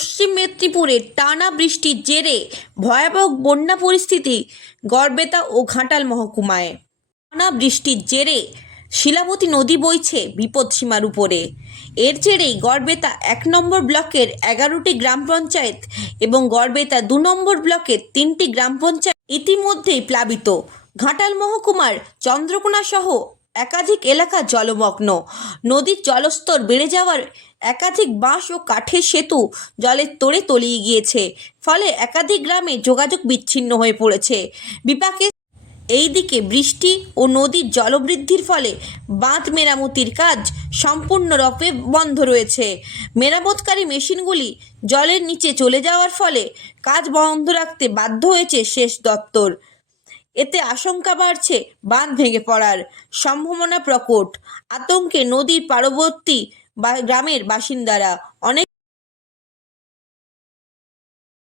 পশ্চিম মেদিনীপুরে টানা বৃষ্টির জেরে ভয়াবহ বন্যা পরিস্থিতি গড়বেতা ও ঘাটাল মহকুমায়। টানা বৃষ্টির জেরে শিলাবতী নদী বইছে বিপদসীমার উপরে। এর জেরেই গড়বেতা ১ নম্বর ব্লকের ১১টি গ্রাম পঞ্চায়েত এবং গড়বেতা ২ নম্বর ব্লকের ৩টি গ্রাম পঞ্চায়েত ইতিমধ্যেই প্লাবিত। ঘাটাল মহকুমার চন্দ্রকোনা সহ একাধিক এলাকা জলমগ্ন। নদীর জলস্তর বেড়ে যাওয়ার একাধিক বাঁশ ও কাঠের সেতু জলের তোড়ে তলিয়ে গিয়েছে, ফলে একাধিক গ্রামে যোগাযোগ বিচ্ছিন্ন হয়ে পড়েছে। বিপাকে এইদিকে বৃষ্টি ও নদীর জলবৃদ্ধির ফলে বাঁধ মেরামতির কাজ সম্পূর্ণরূপে বন্ধ রয়েছে। মেরামতকারী মেশিনগুলি জলের নিচে চলে যাওয়ার ফলে কাজ বন্ধ রাখতে বাধ্য হয়েছে সেচ দপ্তর। এতে আশঙ্কা বাড়ছে বাঁধ ভেঙে পড়ার সম্ভাবনা প্রকট। আতঙ্কে নদীর পার্শ্ববর্তী গ্রামের বাসিন্দারা। অনেক